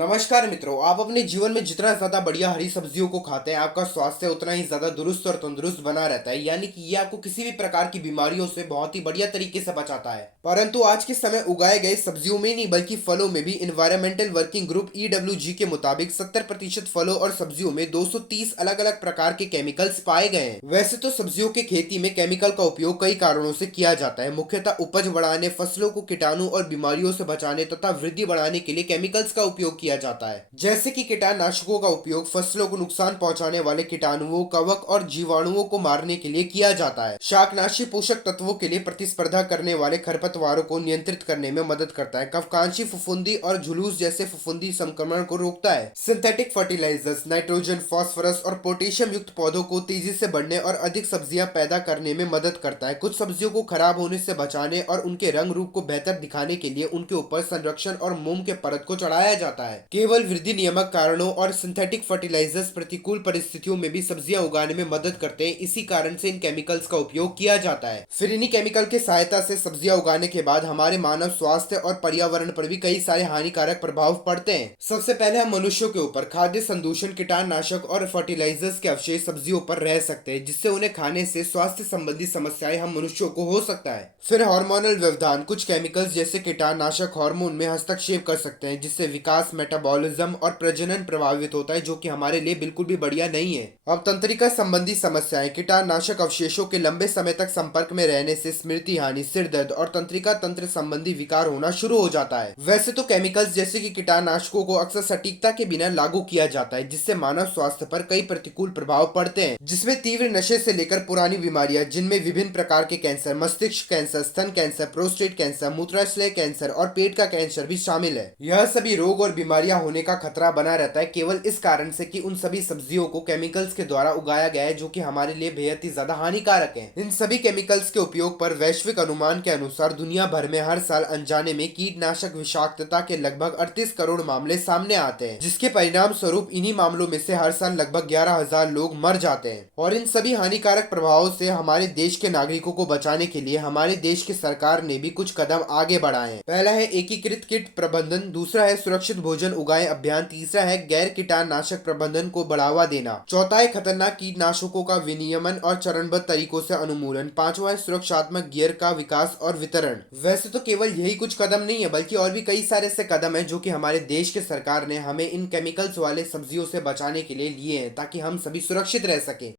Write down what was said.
नमस्कार मित्रों, आप अपने जीवन में जितना ज्यादा बढ़िया हरी सब्जियों को खाते हैं, आपका स्वास्थ्य उतना ही ज्यादा दुरुस्त और तंदुरुस्त बना रहता है। यानी कि ये आपको किसी भी प्रकार की बीमारियों से बहुत ही बढ़िया तरीके से बचाता है। परंतु आज के समय उगाए गए सब्जियों में नहीं बल्कि फलों में भी इन्वायरमेंटल वर्किंग ग्रुप ईडब्ल्यूजी के मुताबिक 70% फलों और सब्जियों में 230 अलग अलग प्रकार के केमिकल्स पाए गए हैं। वैसे तो सब्जियों के खेती में केमिकल का उपयोग कई कारणों से किया जाता है। मुख्यतः उपज बढ़ाने, फसलों को कीटाणु और बीमारियों से बचाने तथा वृद्धि बढ़ाने के लिए केमिकल्स का उपयोग किया जाता है। जैसे कि कीटनाशकों का उपयोग फसलों को नुकसान पहुंचाने वाले कीटाणुओं, कवक और जीवाणुओं को मारने के लिए किया जाता है। शाकनाशी पोषक तत्वों के लिए प्रतिस्पर्धा करने वाले खरपतवारों को नियंत्रित करने में मदद करता है। कवकांशी फफूंदी और झुलूस जैसे फफूंदी संक्रमण को रोकता है। सिंथेटिक फर्टिलाइजर्स नाइट्रोजन, फास्फोरस और पोटेशियम युक्त पौधों को तेजी से बढ़ने और अधिक सब्जियां पैदा करने में मदद करता है। कुछ सब्जियों को खराब होने से बचाने और उनके रंग रूप को बेहतर दिखाने के लिए उनके ऊपर संरक्षण और मोम के परत को चढ़ाया जाता है। केवल वृद्धि नियामक कारणों और सिंथेटिक फर्टिलाइजर्स प्रतिकूल परिस्थितियों में भी सब्जियां उगाने में मदद करते हैं। इसी कारण से इन केमिकल्स का उपयोग किया जाता है। फिर इन्हीं केमिकल की सहायता से सब्जियां उगाने के बाद हमारे मानव स्वास्थ्य और पर्यावरण पर भी कई सारे हानिकारक प्रभाव पड़ते हैं। सबसे पहले हम मनुष्यों के ऊपर खाद्य संदूषण, कीटनाशक और फर्टिलाइजर्स के अवशेष सब्जियों पर रह सकते हैं, जिससे उन्हें खाने से स्वास्थ्य संबंधी समस्याएं हम मनुष्यों को हो सकता है। फिर हार्मोनल व्यवधान, कुछ केमिकल्स जैसे कीटनाशक हार्मोन में हस्तक्षेप कर सकते हैं, जिससे विकास, मेटाबॉलिज्म और प्रजनन प्रभावित होता है, जो कि हमारे लिए बिल्कुल भी बढ़िया नहीं है। अब तंत्रिका संबंधी समस्याएं, कीटनाशक अवशेषों के लंबे समय तक संपर्क में रहने से स्मृति हानि, सिर दर्द और तंत्रिका तंत्र संबंधी विकार होना शुरू हो जाता है। वैसे तो केमिकल्स जैसे कि कीटनाशकों को अक्सर सटीकता के बिना लागू किया जाता है, जिससे मानव स्वास्थ्य पर कई प्रतिकूल प्रभाव पड़ते हैं, जिसमें तीव्र नशे से लेकर पुरानी बीमारियां, जिनमें विभिन्न प्रकार के कैंसर, मस्तिष्क कैंसर, स्तन कैंसर, प्रोस्टेट कैंसर, मूत्राशय कैंसर और पेट का कैंसर भी शामिल है। यह सभी रोग और बीमारियां होने का खतरा बना रहता है केवल इस कारण से कि उन सभी सब्जियों को केमिकल्स के द्वारा उगाया गया है, जो कि हमारे लिए बेहद ही ज्यादा हानिकारक है। इन सभी केमिकल्स के उपयोग पर वैश्विक अनुमान के अनुसार दुनिया भर में हर साल अनजाने में कीटनाशक विषाक्तता के लगभग 38 करोड़ मामले सामने आते हैं, जिसके परिणाम स्वरूप इन्हीं मामलों में से हर साल लगभग 11,000 लोग मर जाते हैं। और इन सभी हानिकारक प्रभावों से हमारे देश के नागरिकों को बचाने के लिए हमारे देश की सरकार ने भी कुछ कदम आगे बढ़ाए हैं। पहला है एकीकृत कीट प्रबंधन, दूसरा है सुरक्षित भोजन उगाएं अभियान, तीसरा है गैर कीटनाशक प्रबंधन को बढ़ावा देना, चौथा है खतरनाक कीटनाशकों का विनियमन और चरणबद्ध तरीकों से अनुमूलन, पांचवा है सुरक्षात्मक गियर का विकास और वितरण। वैसे तो केवल यही कुछ कदम नहीं है, बल्कि और भी कई सारे ऐसे कदम है जो कि हमारे देश के सरकार ने हमें इन केमिकल्स वाले सब्जियों से बचाने के लिए लिए हैं, ताकि हम सभी सुरक्षित रह सके।